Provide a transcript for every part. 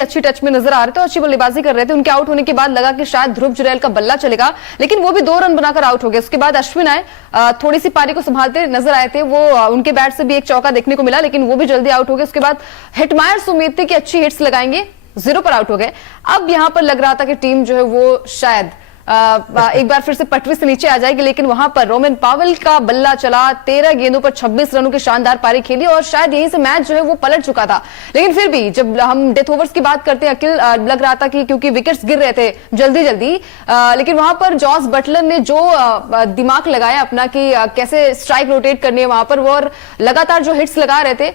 अच्छी टच में नजर आ रहे थे, अच्छी बल्लेबाजी कर रहे थे। उनके आउट होने के बाद लगा कि शायद ध्रुव जुरैल का बल्ला चलेगा, लेकिन वो भी 2 रन बनाकर आउट हो गए। उसके बाद अश्विन आए, थोड़ी सी पारी को संभालते नजर आए थे। वो उनके बैट से भी एक चौका देखने को मिला, लेकिन वो भी जल्दी आउट हो गए। उसके बाद हिटमायर्स उम्मीद थी कि अच्छी हिट्स लगाएंगे, 0 पर आउट हो गए। अब यहां पर लग रहा था कि टीम जो है वो शायद एक बार फिर से पटरी से नीचे आ जाएगी, लेकिन वहां पर रोमन पावेल का बल्ला चला। 13 गेंदों पर 26 रनों की शानदार पारी खेली और शायद यहीं से मैच जो है वो पलट चुका था। लेकिन फिर भी जब हम डेथ ओवर्स की बात करते हैं अखिल, लग रहा था कि क्योंकि विकेट्स गिर रहे थे जल्दी जल्दी, लेकिन वहां पर जॉस बटलर ने जो दिमाग लगाया अपना कि कैसे स्ट्राइक रोटेट करनी है वहां पर, वो और लगातार जो हिट्स लगा रहे थे।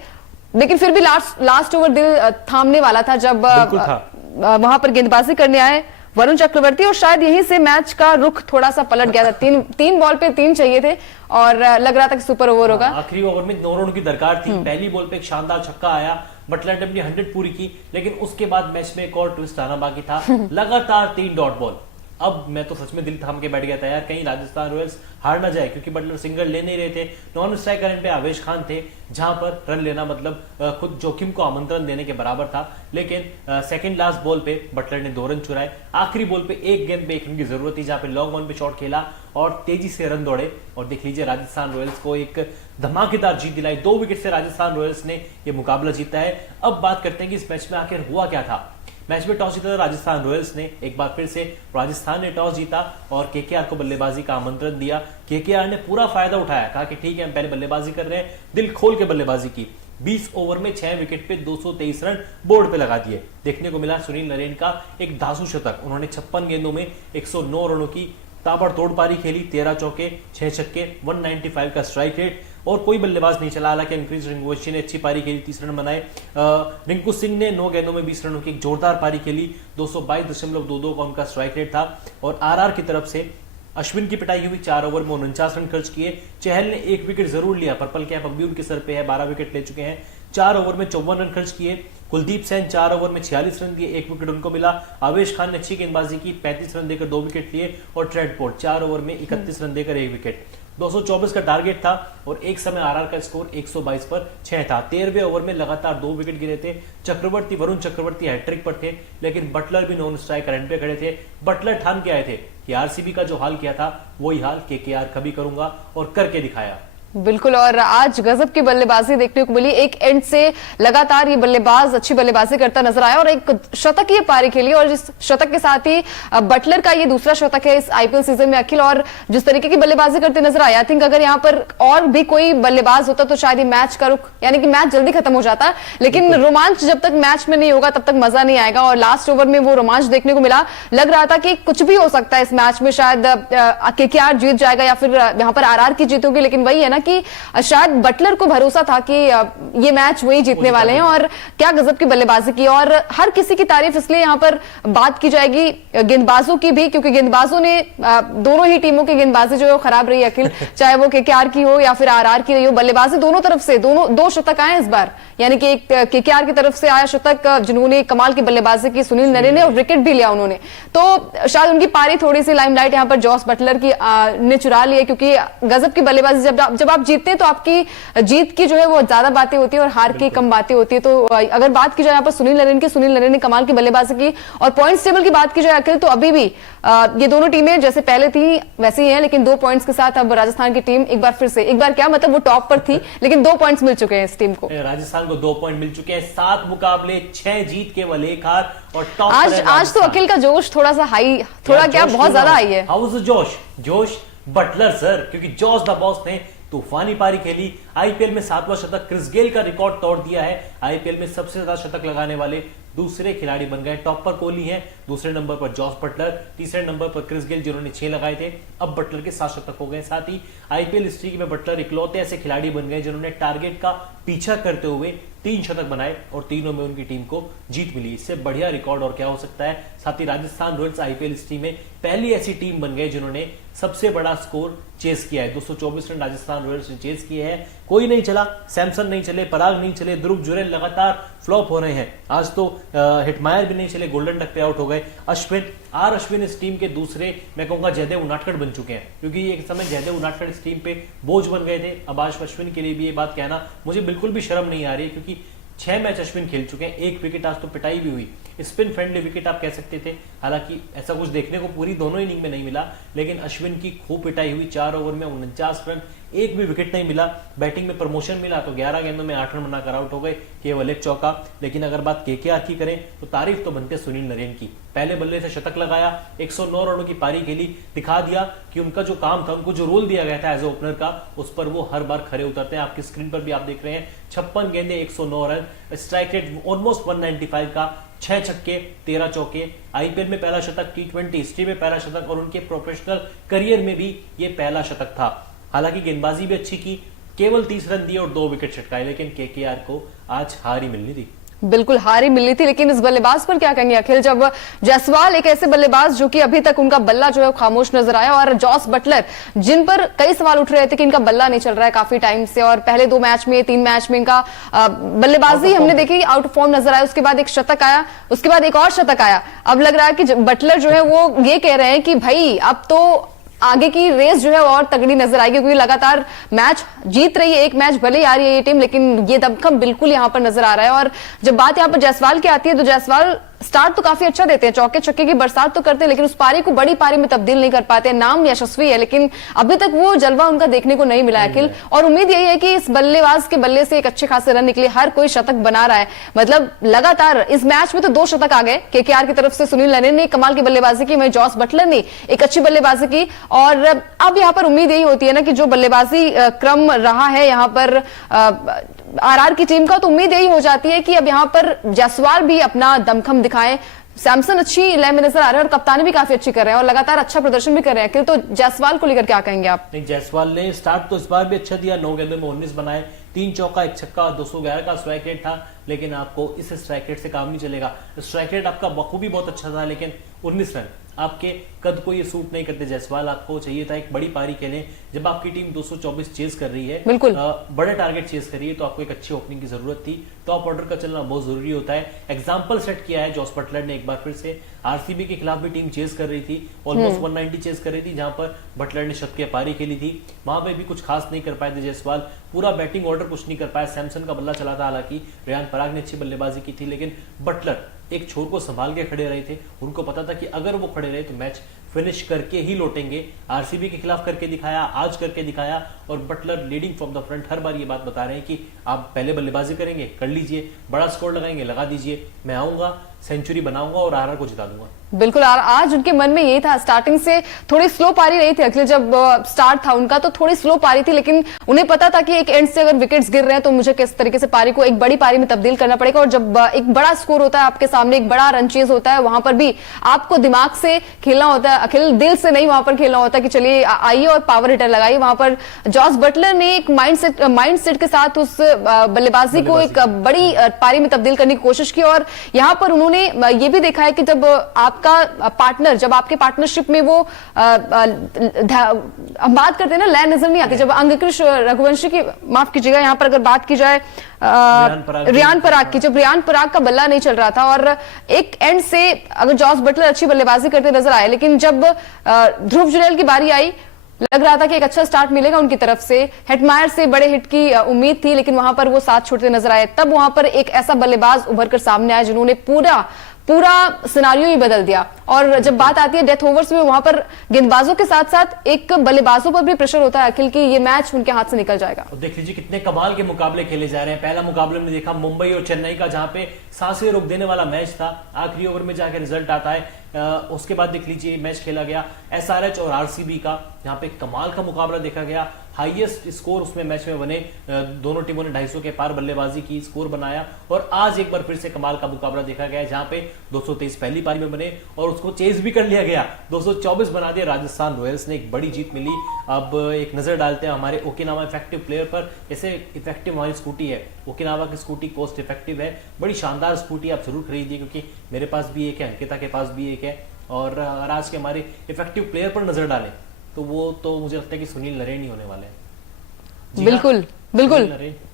लेकिन फिर भी लास्ट ओवर दिल थामने वाला था जब वहां पर गेंदबाजी करने आए वरुण चक्रवर्ती, और शायद यहीं से मैच का रुख थोड़ा सा पलट गया था। तीन बॉल पे 3 चाहिए थे और लग रहा था कि सुपर ओवर होगा। आखिरी ओवर में 9 रनों की दरकार थी। पहली बॉल पे एक शानदार छक्का आया, बटलर ने अपनी 100 पूरी की, लेकिन उसके बाद मैच में एक और ट्विस्ट आना बाकी था। लगातार 3 डॉट बॉल। अब मैं तो सच में दिल थाम के बैठ गया था यार, कहीं राजस्थान रॉयल्स हार ना जाए, क्योंकि बटलर सिंगल ले नहीं रहे थे। नॉन स्ट्राइकर एंड पे आवेश खान थे, जहां पर रन लेना मतलब खुद जोखिम को आमंत्रण देने के बराबर था। लेकिन सेकंड लास्ट बॉल पे बटलर ने 2 रन चुराए। आखिरी बॉल पे एक गेंद पे 1 रन की जरूरत थी, जहां पे लॉन्ग ऑन पे शॉट खेला और तेजी से रन दौड़े और देख लीजिए राजस्थान रॉयल्स को एक धमाकेदार जीत दिलाई। 2 विकेट से राजस्थान रॉयल्स ने यह मुकाबला जीता है। अब बात करते हैं कि इस मैच में आखिर हुआ क्या था। मैच में टॉस जीता था राजस्थान रॉयल्स ने। एक बार फिर से राजस्थान ने टॉस जीता और केकेआर को बल्लेबाजी का आमंत्रण दिया। केकेआर ने पूरा फायदा उठाया, कहा कि ठीक है हम पहले बल्लेबाजी कर रहे हैं, दिल खोल के बल्लेबाजी की। 20 ओवर में 6 विकेट पे 223 रन बोर्ड पे लगा दिए। देखने को मिला सुनील नरेन का एक धांसू शतक। उन्होंने 56 गेंदों में 109 रनों की ताबड़तोड़ पारी खेली, 13 चौके 6 छक्के, 195 का स्ट्राइक रेट और कोई बल्लेबाज नहीं चला। हालांकि अंकुरिश रिंकुवशी ने अच्छी पारी खेली, 30 रन बनाए। रिंकू सिंह ने 9 गेंदों में 20 रनों की एक जोरदार पारी खेली, 222.22 का उनका स्ट्राइक रेट था। और आरआर की तरफ से अश्विन की पिटाई हुई, 4 ओवर में 49 रन खर्च किए। चहल ने 1 विकेट जरूर लिया, पर्पल कैप अब भी उनके सर पे है, 12 विकेट ले चुके हैं। 4 ओवर में 54 रन खर्च किए। कुलदीप सेन 4 ओवर में 46 रन दिए, 1 विकेट उनको मिला। आवेश खान ने अच्छी गेंदबाजी की, 35 रन देकर 2 विकेट लिए। और ट्रेडपोर्ट 4 ओवर में 31 रन देकर 1 विकेट। 224 का टारगेट था और एक समय आरआर का स्कोर 122 पर 6 था। 13वें ओवर में लगातार 2 विकेट गिरे थे। वरुण चक्रवर्ती हैट्रिक पर थे, लेकिन बटलर भी नॉन स्ट्राइक एंड पे खड़े थे। बटलर ठान के आए थे कि आरसीबी का जो हाल किया था वही हाल केकेआर कभी करूंगा, और करके दिखाया। बिल्कुल, और आज गजब की बल्लेबाजी देखने को मिली। एक एंड से लगातार ये बल्लेबाज अच्छी बल्लेबाजी करता नजर आया और एक शतकीय पारी खेली, और इस शतक के साथ ही बटलर का ये दूसरा शतक है इस आईपीएल सीजन में अखिल। और जिस तरीके की बल्लेबाजी करते नजर आया, आई थिंक अगर यहाँ पर और भी कोई बल्लेबाज होता तो शायद ये मैच का रुख, यानी कि मैच जल्दी खत्म हो जाता। लेकिन रोमांच जब तक मैच में नहीं होगा तब तक मजा नहीं आएगा, और लास्ट ओवर में वो रोमांच देखने को मिला। लग रहा था कि कुछ भी हो सकता है इस मैच में, शायद केकेआर जीत जाएगा या फिर यहाँ पर आरआर की जीत होगी। लेकिन वही है ना कि शायद बटलर को भरोसा था कि ये मैच वही जीतने वाले हैं, और क्या गजब की बल्लेबाजी की। और हर किसी की तारीफ इसलिए यहां पर बात की जाएगी गेंदबाजों की भी, क्योंकि गेंदबाजों ने दोनों ही टीमों की गेंदबाजी जो है खराब रही अखिल, चाहे वो केकेआर की हो या फिर आरआर की रही हो। बल्लेबाजी दोनों तरफ से 2 शतक आए इस बार, यानी कि एक केकेआर की तरफ से आया शतक जिन्होंने कमाल की बल्लेबाजी की, सुनील नरेन ने, और विकेट भी लिया उन्होंने। तो शायद उनकी पारी थोड़ी सी लाइमलाइट यहां पर जॉस बटलर की ने चुरा ली है, क्योंकि गजब की बल्लेबाजी जब आप जीतते हैं तो आपकी जीत की जो है वो ज्यादा बातें होती है और हार की कम बातें होती है। तो अगर बात की जाए यहाँ पर सुनील नरेन ने कमाल की बल्लेबाजी की। और पॉइंट्स टेबल की बात की जाए अखिल, तो अभी भी ये दोनों टीमें जैसे पहले थी वैसे ही हैं, लेकिन 2 पॉइंट्स के साथ अब राजस्थान की टीम एक बार क्या मतलब वो टॉप पर थी, लेकिन 2 पॉइंट्स मिल चुके हैं इस टीम को। राजस्थान को 2 पॉइंट मिल चुके हैं, 7 मुकाबले 6 जीत केवल 1 हार, और टॉप आज तो अखिल का जोश थोड़ा सा हाई, थोड़ा क्या बहुत ज्यादा हाई है। How is Jos Buttler sir, क्योंकि जॉस द बॉस ने तूफानी पारी खेली। आईपीएल में 7वां शतक, क्रिस गेल का रिकॉर्ड तोड़ दिया है। आईपीएल में सबसे ज्यादा शतक लगाने वाले दूसरे खिलाड़ी बन गए। टॉप पर कोहली हैं, दूसरे नंबर पर जॉस बटलर, तीसरे नंबर पर क्रिस गेल जिन्होंने 6 लगाए थे। अब बटलर के 7 शतक हो गए। साथ ही आईपीएल हिस्ट्री में बटलर इकलौते ऐसे खिलाड़ी बन गए जिन्होंने टारगेट का पीछा करते हुए 3 शतक बनाए और तीनों में उनकी टीम को जीत मिली। इससे बढ़िया रिकॉर्ड और क्या हो सकता है। साथ ही राजस्थान रॉयल्स आईपीएल हिस्ट्री में पहली ऐसी टीम बन गए जिन्होंने सबसे बड़ा स्कोर चेस किया है। 224 रन राजस्थान रॉयल्स ने चेस किए हैं। कोई नहीं चला, सैमसन नहीं चले, पराग नहीं चले, ध्रुव जुरैल लगातार फ्लॉप हो रहे हैं। आज तो हिटमायर भी नहीं चले, गोल्डन डक पे आउट हो गए। अश्विन इस टीम के दूसरे, मैं कहूंगा, जयदेव उनादकड़ बन चुके हैं, क्योंकि एक समय जयदेव उनादकड़ इस टीम पे बोझ बन गए थे। अब आज अश्विन के लिए भी ये बात कहना मुझे बिल्कुल भी शर्म नहीं आ रही, क्योंकि 6 मैच अश्विन खेल चुके हैं, 1 विकेट आज तो पिटाई भी हुई। स्पिन फ्रेंडली विकेट आप कह सकते थे। हालांकि ऐसा कुछ देखने को पूरी दोनों इनिंग में नहीं मिला, लेकिन अश्विन की खूब पिटाई हुई। 4 ओवर में 49 रन, एक भी विकेट नहीं मिला। बैटिंग में प्रमोशन मिला तो 11 गेंदों में 8 रन बनाकर आउट हो गए, केवल एक चौका। लेकिन अगर बात केकेआर की करें तो तारीफ तो बनते सुनील नरेन की। पहले बल्ले से शतक लगाया, 109 रनों की पारी खेली, दिखा दिया कि उनका जो काम था, उनको जो रोल दिया गया था एज ए ओपनर का, उस पर वो हर बार खरे उतरते हैं। आपकी स्क्रीन पर भी आप देख रहे हैं 56 गेंदे 109 रन, स्ट्राइक रेट ऑलमोस्ट 195 का, 6 छक्के 13 चौके। आईपीएल में पहला शतक, T20 हिस्ट्री में पहला शतक और उनके प्रोफेशनल करियर में भी ये पहला शतक था। हालांकि गेंदबाजी भी अच्छी की, केवल 30 रन दिए और 2 विकेट छटकाए, लेकिन केकेआर को आज हार ही मिलनी थी। बिल्कुल हार ही मिलनी थी। लेकिन इस बल्लेबाज पर क्या कहेंगे अखिल, जब जायसवाल एक ऐसे बल्लेबाज जो कि अभी तक उनका बल्ला जो है खामोश नजर आया, और जॉस बटलर जिन पर कई सवाल उठ रहे थे कि इनका बल्ला नहीं चल रहा है काफी टाइम से, और पहले 2 मैच में 3 मैच में इनका बल्लेबाजी हमने देखी आउट ऑफ फॉर्म नजर आया। उसके बाद एक शतक आया, उसके बाद एक और शतक आया। अब लग रहा है कि बटलर जो है वो ये कह रहे हैं कि भाई अब तो आगे की रेस जो है और तगड़ी नजर आएगी, क्योंकि लगातार मैच जीत रही है। एक मैच भले ही आ रही है ये टीम, लेकिन ये दमखम बिल्कुल यहां पर नजर आ रहा है। और जब बात यहां पर जायसवाल की आती है तो जायसवाल स्टार्ट तो काफी अच्छा देते हैं, चौके छक्के की बरसात तो करते हैं, लेकिन उस पारी को बड़ी पारी में तब्दील नहीं कर पाते। नाम यशस्वी है, लेकिन अभी तक वो जलवा उनका देखने को नहीं मिला है अखिल। और उम्मीद यही है कि इस बल्लेबाज के बल्ले से एक अच्छे खासे रन निकले। हर कोई शतक बना रहा है, मतलब लगातार इस मैच में तो 2 शतक आ गए केकेआर की तरफ से। सुनील नरेन ने कमाल की बल्लेबाजी की, वहीं जॉस बटलर ने एक अच्छी बल्लेबाजी की। और अब यहाँ पर उम्मीद यही होती है ना कि जो बल्लेबाजी क्रम रहा है यहाँ पर आरआर की टीम का, तो उम्मीद यही हो जाती है कि अब यहां पर जायसवाल भी अपना दमखम दिखाएं। सैमसन अच्छी लय में नजर आ रहे हैं और कप्तानी भी काफी अच्छी कर रहे हैं और लगातार अच्छा प्रदर्शन भी कर रहे हैं। तो जायसवाल को लेकर क्या कहेंगे आप? नहीं, जायसवाल ने स्टार्ट तो इस बार भी अच्छा दिया, 9 गेंदों में 19 बनाए, 3 चौका 1 छक्का, 211 का स्ट्राइक रेट था। लेकिन आपको इस स्ट्राइक रेट से काम नहीं चलेगा। स्ट्राइक रेट आपका बखूबी बहुत अच्छा था, लेकिन 19 रन आपके कद को ये सूट नहीं करते। जायसवाल आपको चाहिए था एक बड़ी पारी खेलें। जब आपकी टीम 224 चेस कर रही है, बिल्कुल बड़े टारगेट चेस कर रही है, तो आपको एक अच्छी ओपनिंग की जरूरत थी। टॉप ऑर्डर का चलना बहुत जरूरी होता है। एग्जाम्पल सेट किया है जॉस बटलर ने एक बार फिर से। आरसीबी के खिलाफ भी टीम चेस कर रही थी, ऑलमोस्ट 190 चेस कर रही थी, जहां पर बटलर ने शतकीय पारी खेली थी। वहां पे भी कुछ खास नहीं कर पाए थे जायसवाल, पूरा बैटिंग ऑर्डर कुछ नहीं कर पाया। सैमसन का बल्ला चला था, हालांकि रेयान पराग ने अच्छी बल्लेबाजी की थी, लेकिन बटलर एक छोर को संभाल के खड़े रहे थे। उनको पता था कि अगर वो खड़े रहे तो मैच फिनिश करके ही लौटेंगे। आरसीबी के खिलाफ करके दिखाया, आज करके दिखाया, और Butler leading from the front हर बार ये बात बता रहे हैं कि आप पहले बल्लेबाजी करेंगे, कर लीजिए, बड़ा स्कोर लगाएंगे, लगा दीजिए, मैं आऊंगा, सेंचुरी बनाऊंगा और आरआर को जिता दूंगा। बिल्कुल, आज उनके मन में यही था। स्टार्टिंग से थोड़ी स्लो पारी रही थी अखिल, जब स्टार्ट था उनका तो थोड़ी स्लो पारी थी, लेकिन उन्हें पता था कि एक एंड से अगर विकेट्स गिर रहे हैं तो मुझे किस तरीके से पारी को एक बड़ी पारी में तब्दील करना पड़ेगा। और जब एक बड़ा स्कोर होता है आपके सामने, एक बड़ा रन चेज होता है, वहां पर भी आपको दिमाग से खेलना होता है अखिल, दिल से नहीं वहां पर खेलना होता है कि चलिए आइए और पावर हिटर लगाइए। वहां पर जॉस बटलर ने एक माइंडसेट के साथ उस बल्लेबाजी को एक बड़ी पारी में तब्दील करने की कोशिश की। और यहां पर उन्होंने ये भी देखा है कि जब आपका पार्टनर, जब आपके पार्टनरशिप में वो हम बात करते हैं ना, लय नजर नहीं आती। जब अंगकृष रघुवंशी की, माफ कीजिएगा, यहां पर अगर बात की जाए रियान पराग की, जब रियान पराग का बल्ला नहीं चल रहा था और एक एंड से अगर जॉस बटलर अच्छी बल्लेबाजी करते नजर आए, लेकिन जब ध्रुव जुरैल की बारी आई, लग रहा था कि एक अच्छा स्टार्ट मिलेगा उनकी तरफ से। हेटमायर से बड़े हिट की उम्मीद थी, लेकिन वहां पर वो साथ छोड़ते नजर आए। तब वहां पर एक ऐसा बल्लेबाज उभर कर सामने आया जिन्होंने पूरा सिनारियो ही बदल दिया। और जब बात आती है डेथ ओवर्स में, वहां पर गेंदबाजों के साथ साथ एक बल्लेबाजों पर भी प्रेशर होता है अखिल कि ये मैच उनके हाथ से निकल जाएगा। देख लीजिए कितने कमाल के मुकाबले खेले जा रहे हैं। पहला मुकाबले में देखा मुंबई और चेन्नई का, जहां पे सांसें रोक देने वाला मैच था, आखिरी ओवर में जाकर रिजल्ट आता है। उसके बाद देख लीजिए मैच खेला गया एसआरएच और आरसीबी का, यहाँ पे कमाल का मुकाबला देखा गया। हाईएस्ट स्कोर उसमें मैच में बने, दोनों टीमों ने 250 के पार बल्लेबाजी की, स्कोर बनाया। और आज एक बार फिर से कमाल का मुकाबला देखा गया, जहां पे 223 पहली पारी में बने और उसको चेज भी कर लिया गया, 224 बना दिया। राजस्थान रॉयल्स ने एक बड़ी जीत मिली। अब एक नजर डालते हैं हमारे ओकिनावा इफेक्टिव प्लेयर पर। जैसे इफेक्टिव हमारी स्कूटी है, ओकिनावा की स्कूटी कॉस्ट इफेक्टिव है, बड़ी शानदार स्कूटी, आप जरूर खरीदिए, क्योंकि मेरे पास भी एक है, अंकिता के पास भी एक है। और अगर आज के हमारे इफेक्टिव प्लेयर पर नजर डालें तो वो तो मुझे लगता है कि सुनील नरेन ही होने वाले हैं। बिल्कुल बिल्कुल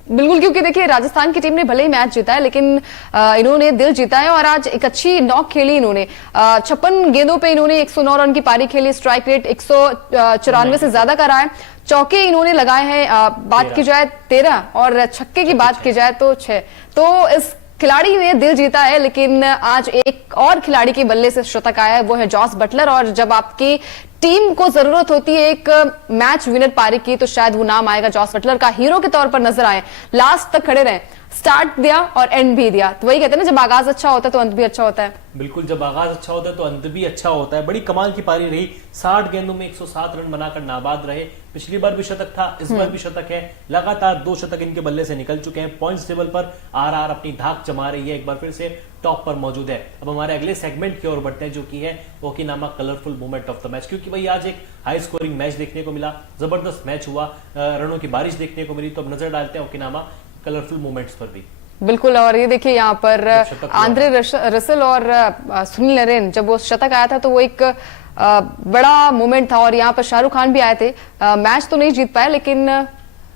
बिल्कुल, क्योंकि देखिए राजस्थान की टीम ने भले ही मैच जीता है, लेकिन इन्होंने दिल जीता है और आज एक अच्छी नॉक खेली इन्होंने। 56 गेंदों पे इन्होंने 109 रन की पारी खेली, स्ट्राइक रेट 194 से ज्यादा करा है, चौके इन्होंने लगाए हैं, बात की जाए 13 और छक्के की बात की जाए तो 6। तो इस खिलाड़ी ने दिल जीता है, लेकिन आज एक और खिलाड़ी के बल्ले से शतक आया है, वो है जॉस बटलर। और जब आपकी टीम को जरूरत होती है एक मैच विनर पारी की, तो शायद वो नाम आएगा जॉस बटलर का। हीरो के तौर पर नजर आए, लास्ट तक खड़े रहे, स्टार्ट दिया और एंड भी दिया। तो वही कहते हैं ना, जब आगाज अच्छा होता है तो अंत भी अच्छा होता है। बिल्कुल, जब आगाज अच्छा होता है तो अंत भी अच्छा होता है। बड़ी कमाल की पारी रही, 60 गेंदों में 107 रन बनाकर नाबाद रहे। पिछली बार भी शतक था, इस बार भी शतक है। लगातार 2 शतक इनके बल्ले से निकल चुके हैं। पॉइंट्स टेबल पर आरआर अपनी धाक जमा रही है, एक बार फिर से टॉप पर मौजूद है। अब हमारे अगले सेगमेंट की ओर बढ़ते हैं, जो कि है वो की नामा colourful moment of the match. क्योंकि भाई आज एक हाई स्कोरिंग मैच देखने को मिला, जबरदस्त मैच हुआ, रनों की बारिश देखने को मिली। तो अब नजर डालते हैं ओकिनामा कलरफुल मोमेंट्स पर भी। बिल्कुल, और ये देखिए यहाँ पर आंद्रे रसल और सुनील नरेन, जब वो शतक आया था तो वो एक बड़ा मोमेंट था। और यहाँ पर शाहरुख खान भी आए थे। मैच तो नहीं जीत पाए, लेकिन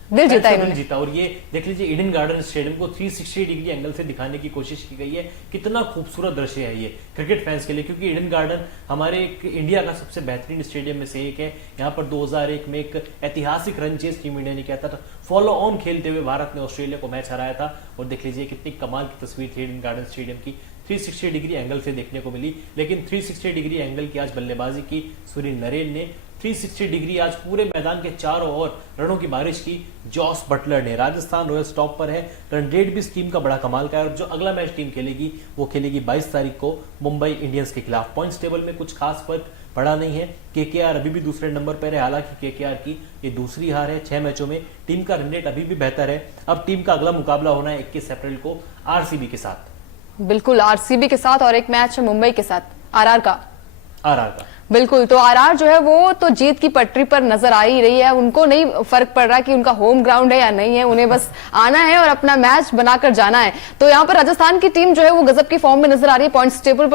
दिल जीता इन्होंने। जीता। और ये देख लीजिए, ईडन गार्डन स्टेडियम को 360 डिग्री एंगल से दिखाने की कोशिश की गई है। कितना खूबसूरत दृश्य है ये क्रिकेट फैंस के लिए, क्योंकि ईडन गार्डन हमारे इंडिया का सबसे बेहतरीन स्टेडियम में से एक है। यहाँ पर 2001 में एक ऐतिहासिक रन चेज टीम इंडिया ने किया था। फॉलो ऑन खेलते हुए भारत ने ऑस्ट्रेलिया को मैच हराया था। और देख लीजिए कितनी कमाल की तस्वीर थी ईडन गार्डन स्टेडियम की, 360 डिग्री एंगल से देखने को मिली। लेकिन 360 डिग्री एंगल की आज बल्लेबाजी की सुनील नरेन ने। 360 डिग्री आज पूरे मैदान के चारों ओर रनों की बारिश की जॉस बटलर ने। राजस्थान रॉयल्स टॉप पर है, रन रेट भी इस टीम का बड़ा कमाल का है। और जो अगला मैच टीम खेलेगी वो खेलेगी 22 तारीख को मुंबई इंडियंस के खिलाफ। पॉइंट्स टेबल में कुछ खास फर्क पड़ा नहीं है। केकेआर अभी भी दूसरे नंबर पर है, हालांकि केकेआर की ये दूसरी हार है 6 मैचों में। टीम का रन रेट अभी भी बेहतर है। अब टीम का अगला मुकाबला होना है 21 अप्रैल को आरसीबी के साथ। बिल्कुल, आरसीबी के साथ, और एक मैच है मुंबई के साथ, आरआर का। बिल्कुल, तो आरआर जो है वो तो जीत की पटरी पर नजर आ ही रही है। उनको नहीं फर्क पड़ रहा कि उनका होम ग्राउंड है या नहीं है, उन्हें बस आना है और अपना मैच बनाकर जाना है। तो यहाँ पर राजस्थान की टीम जो है वो गजब की फॉर्म में नजर आ रही है। पॉइंट्स टेबल पर